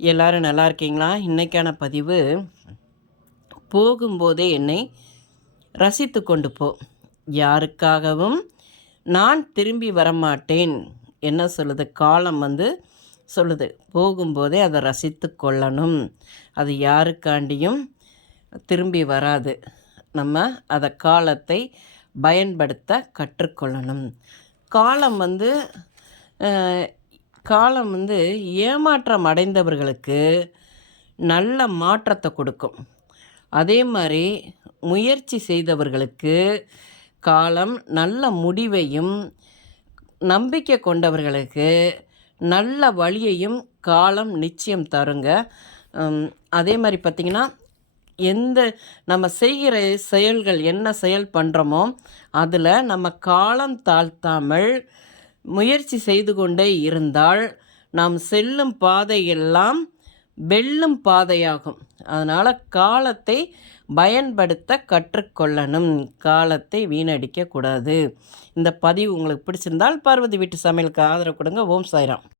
எல்லாரும் நல்லா இருக்கீங்களா? இன்றைக்கான பதிவு, போகும்போதே என்னை ரசித்து கொண்டு போ, யாருக்காகவும் நான் திரும்பி வரமாட்டேன். என்ன சொல்லுது? காலம் சொல்லுது, போகும்போதே அதை ரசித்து கொள்ளணும். அது யாருக்காண்டியும் திரும்பி வராது. நம்ம அதை காலத்தை பயன்படுத்த கற்றுக்கொள்ளணும். காலம் காலம் ஏமாற்றம் அடைந்தவர்களுக்கு நல்ல மாற்றத்தை கொடுக்கும். அதே மாதிரி முயற்சி செய்தவர்களுக்கு காலம் நல்ல முடிவையும், நம்பிக்கை கொண்டவர்களுக்கு நல்ல வழியையும் காலம் நிச்சயம் தருங்க. அதே மாதிரி பார்த்திங்கன்னா, நம்ம செய்கிற செயல்கள் என்ன செயல் பண்ணுறோமோ அதில் நம்ம காலம் தாழ்த்தாமல் முயற்சி செய்து கொண்டே இருந்தால் நாம் செல்லும் பாதையெல்லாம் வெல்லும் பாதையாகும். அதனால் காலத்தை பயன்படுத்த கற்றுக்கொள்ளணும். காலத்தை வீணடிக்கக்கூடாது. இந்த பதிவு உங்களுக்கு பிடிச்சிருந்தால் பார்வதி வீட்டு சமையலுக்கு ஆதரவு கொடுங்க. ஓம் சாய்ராம்.